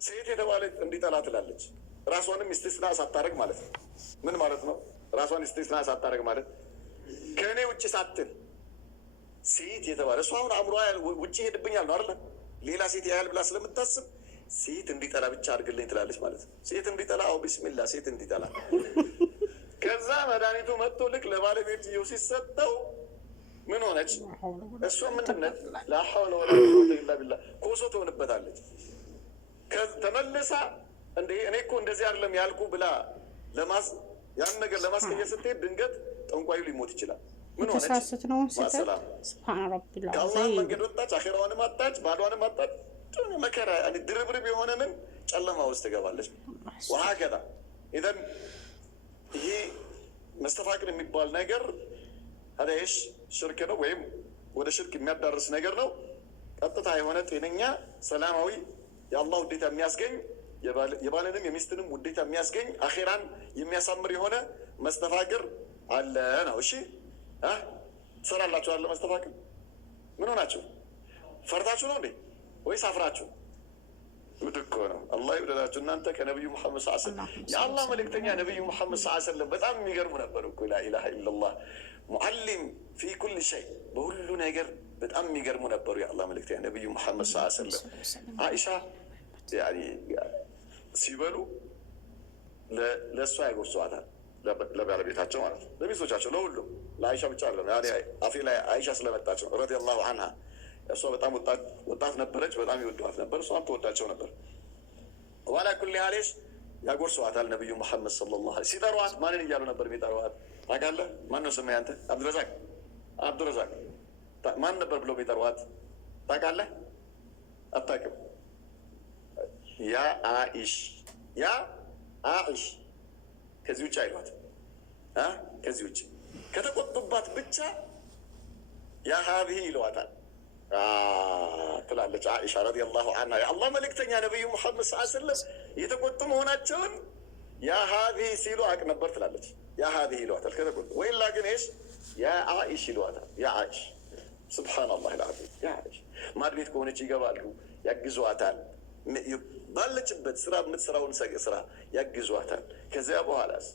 ሴት የተባለ እንዲጠላ ትላለች። ራሷንም ኢስቲስና ሳታረግ ማለት ነው። ምን ማለት ነው? ራሷን ኢስቲስና ሳታረግ ማለት ከእኔ ውጭ ሳትል ሴት የተባለ እሱ አሁን አእምሯ ውጭ ሄድብኛል ነው አይደለ? ሌላ ሴት ያህል ብላ ስለምታስብ ሴት እንዲጠላ ብቻ አድርግልኝ ትላለች ማለት ነው። ሴት እንዲጠላ አው ቢስሚላ ሴት እንዲጠላ። ከዛ መድኃኒቱ መጥቶ ልክ ለባለቤትየው ሲሰጠው ምን ሆነች? እሷ ምንድነት ላ ሐውለ ወላ ቁወተ ኢላ ቢላህ ኮሶ ትሆንበታለች። ተመልሳ እንዴ እኔ እኮ እንደዚህ አይደለም ያልኩ ብላ ያን ነገር ለማስቀየር ስትሄድ ድንገት ጠንቋዩ ሊሞት ይችላል። ምን ሆነች? ማሰላም ከአላህ መንገድ ወጣች፣ አኼራዋንም አጣች፣ ባሏንም አጣች። መከራ ድርብርብ የሆነ ምን ጨለማ ውስጥ ትገባለች። ወሀከዛ ኢዘን ይሄ መስተፋቅር የሚባል ነገር ሀዳይሽ ሽርክ ነው፣ ወይም ወደ ሽርክ የሚያዳርስ ነገር ነው። ቀጥታ የሆነ ጤነኛ ሰላማዊ የአላህ ውዴታ የሚያስገኝ የባልንም የሚስትንም ውዴታ የሚያስገኝ አኼራን የሚያሳምር የሆነ መስተፋቅር አለ ነው። እሺ ትሰራላችሁ አለ መስተፋቅር። ምን ሆናችሁ? ፈርታችሁ ነው እንዴ ወይስ አፍራችሁ? ጉድ እኮ ነው። አላህ ይውደዳችሁ እናንተ ከነቢዩ ሙሐመድ ሰለላሁ ዐለይሂ ወሰለም የአላህ መልእክተኛ ነቢዩ ሙሐመድ ሰለላሁ ዐለይሂ ወሰለም በጣም የሚገርሙ ነበሩ እኮ። ላኢላሃ ኢለላህ ሙዓሊም ፊ ኩል ሸይ፣ በሁሉ ነገር በጣም የሚገርሙ ነበሩ የአላህ መልእክተኛ ነቢዩ ሙሐመድ ሰለላሁ ዐለይሂ ወሰለም። አይሻ ሲበሉ ለእሷ ያጎርሰዋታል፣ ለባለቤታቸው ማለት ነው፣ ለሚስቶቻቸው፣ ለሁሉም። ለአይሻ ብቻ አለ አፌ ላይ አይሻ ስለመጣች ነው ረዲየላሁ አንሃ። እሷ በጣም ወጣት ነበረች፣ በጣም ይወዷት ነበር፣ እሷም ተወዳቸው ነበር። ዋላ ኩል ሀሌሽ ያጎርሰዋታል ነቢዩ ሙሐመድ ሰለላሁ ዐለይሂ ወሰለም። ሲጠሯት ማንን እያሉ ነበር የሚጠሯት ታውቃለህ? ማን ነው ስምህ ያንተ? አብዱረዛቅ ማን ነበር ብለው የሚጠሯት ታውቃለህ? አታውቅም? ያ አኢሽ ከዚህ ውጭ አይሏት። ከዚህ ውጭ ከተቆጡባት ብቻ ያ ሀዚህ ይለዋታል ትላለች አይሻ ረዲየላሁ ዐንሃ። የአላህ መልእክተኛ ነቢዩ ሙሐመድ ሰለላሁ ዐለይሂ ወሰለም የተቆጡ መሆናቸውን ያ ሀዚህ ሲሉ አቅ ነበር ትላለች። ያ ሀዚህ ይለዋታል ከተቆጡ። ወይላ ግን ያ አኢሽ ይለዋታል። ያ አይሽ ሱብሓነላህ አልዓዚም። ያ አይሽ ማድቤት ከሆነች ይገባሉ፣ ያግዟታል። ባለችበት ስራ የምትሰራውን ስራ ያግዟታል። ከዚያ በኋላስ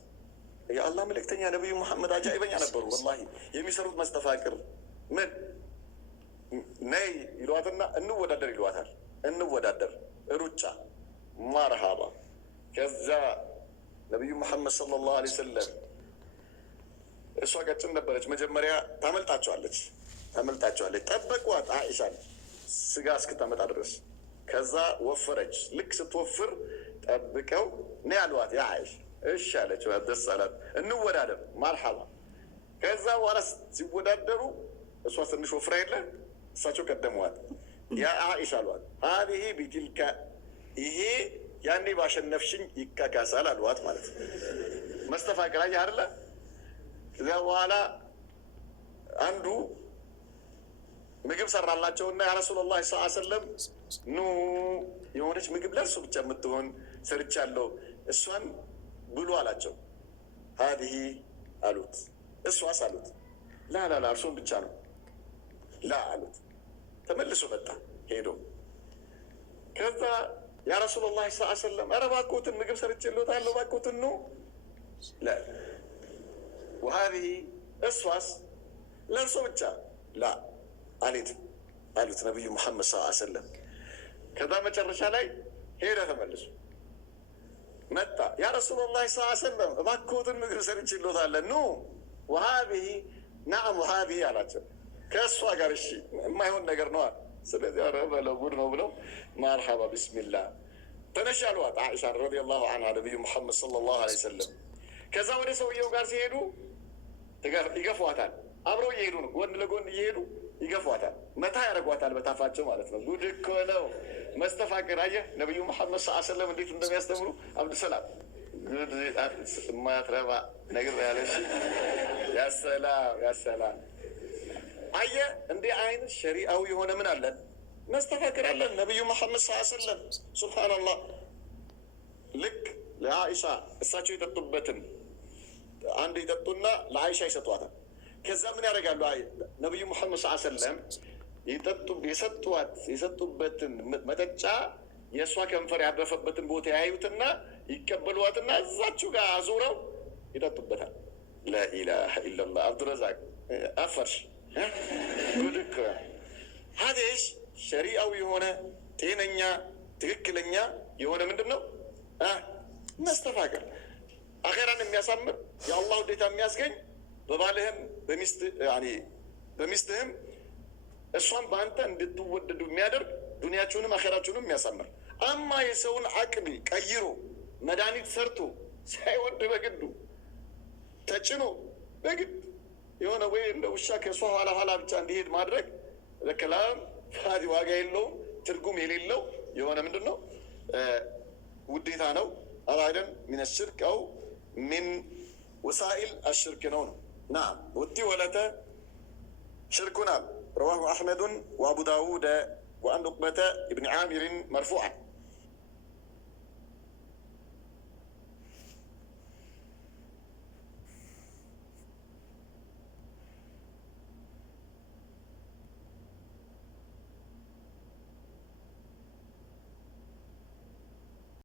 የአላህ መልእክተኛ ነቢዩ ሙሐመድ አጃኢበኛ ነበሩ። ወላሂ የሚሰሩት መስተፋቅር ምን ነይ ይሏትና እንወዳደር ይሏታል። እንወዳደር ሩጫ ማርሃባ። ከዛ ነቢዩ ሙሐመድ ሰለላሁ ዐለይሂ ወሰለም እሷ ቀጭን ነበረች፣ መጀመሪያ ታመልጣቸዋለች። ጠበቋት አይሻን ስጋ እስክታመጣ ድረስ። ከዛ ወፈረች። ልክ ስትወፍር ጠብቀው ነይ አልዋት። ያ አይሽ እሺ አለች፣ ደስ አላት። እንወዳደር ማርሃባ። ከዛ በኋላ ሲወዳደሩ እሷ ትንሽ ወፍራ የለ እሳቸው ቀደሟት። ያ አይሽ አልዋት። ሀዚህ ቢትልካ ይሄ ያኔ ባሸነፍሽኝ ይካካሳል አልዋት ማለት ነው። መስተፋቅር አየህ አይደለ? ከዚያ በኋላ አንዱ ምግብ ሰራላቸውና ያ ረሱላላህ ሰለላሁ ዐለይሂ ወሰለም ኑ የሆነች ምግብ ለእርሱ ብቻ የምትሆን ሰርቻለሁ፣ እሷን ብሉ አላቸው። ሀዚህ አሉት። እሷስ አሉት። ላ እርሱን ብቻ ነው ላ አሉት። ተመልሶ መጣ ሄዶ። ከዛ ያ ረሱላላህ ሰለላሁ ዐለይሂ ወሰለም ኧረ እባክዎትን ምግብ ሰርቼልዎታለሁ እባክዎትን ኑ። ወሀዚህ እሷስ ለእርሶ ብቻ ላ አሉት ነቢዩ ሙሐመድ ሰለላሁ ዐለይሂ ወሰለም። ከዛ መጨረሻ ላይ ሄደ ተመልሶ መጣ። ያ ረሱላላህ ሰለላሁ ዐለይሂ ወሰለም እባክዎትን ምግብ ሰርቼልዎታለሁ ኑ። ወሀዚህ ነዓም ወሀዚህ አላቸው። ከእሷ ጋር እሺ የማይሆን ነገር ነዋ። ስለዚህ ኧረ በለው ጉድ ነው ብለው ማርሐባ ቢስሚላህ ተነሽ አልዋት አይሻ ረዲየላሁ ዐንሃ ነቢዩ ሙሐመድ ሰለላሁ ዐለይሂ ወሰለም። ከዛ ወደ ሰውየው ጋር ሲሄዱ ይገፏታል። አብረው እየሄዱ ነው፣ ጎን ለጎን እየሄዱ ይገፏታል፣ መታ ያደርጓታል በታፋቸው ማለት ነው። ጉድ እኮ ነው መስተፋቅር። አየህ ነቢዩ ሙሐመድ ሰለላሁ ዐለይሂ ወሰለም እንዴት እንደሚያስተምሩ። አብዱሰላም የማያትረባ ነገር ያለሽ ያሰላም። አየህ እንዲህ አይነት ሸሪአዊ የሆነ ምን አለን መስተፋቅር አለን። ነቢዩ ሙሐመድ ሰለላሁ ዐለይሂ ወሰለም ሱብሓነላህ ልክ ለአይሻ እሳቸው የጠጡበትን አንድ ይጠጡና ለአይሻ ይሰጧታል። ከዛ ምን ያደርጋሉ? ነቢዩ ሙሐመድ ሰለላሁ ዐለይሂ ወሰለም የሰጡበትን መጠጫ የእሷ ከንፈር ያረፈበትን ቦታ ያዩትና ይቀበሏትና እዛችሁ ጋር አዙረው ይጠጡበታል። ላኢላሀ ኢለላህ። አብዱረዛቅ አፈርሽ ጉድክ ሀዲሽ ሸሪአዊ የሆነ ጤነኛ ትክክለኛ የሆነ ምንድን ነው መስተፋቅር አኼራን የሚያሳምር የአላህ ውዴታ የሚያስገኝ በባልህም በሚስትህም እሷን በአንተ እንድትወደዱ የሚያደርግ ዱንያችሁንም አኼራችሁንም የሚያሳምር። አማ የሰውን አቅል ቀይሮ መድኃኒት ሰርቶ ሳይወድ በግዱ ተጭኖ በግድ የሆነ ወይ እንደ ውሻ ከእሷ ኋላ ኋላ ብቻ እንዲሄድ ማድረግ ለከላም ፋዲ ዋጋ የለውም ትርጉም የሌለው የሆነ ምንድን ነው ውዴታ ነው። አራይደን ሚን ሽርክ አው ሚን ወሳኢል አሽርክ ነው ነው ናም ወቲ ወለተ ሽርኩናል رواه أحمد وأبو داود وعن عقبة بن عامر مرفوعا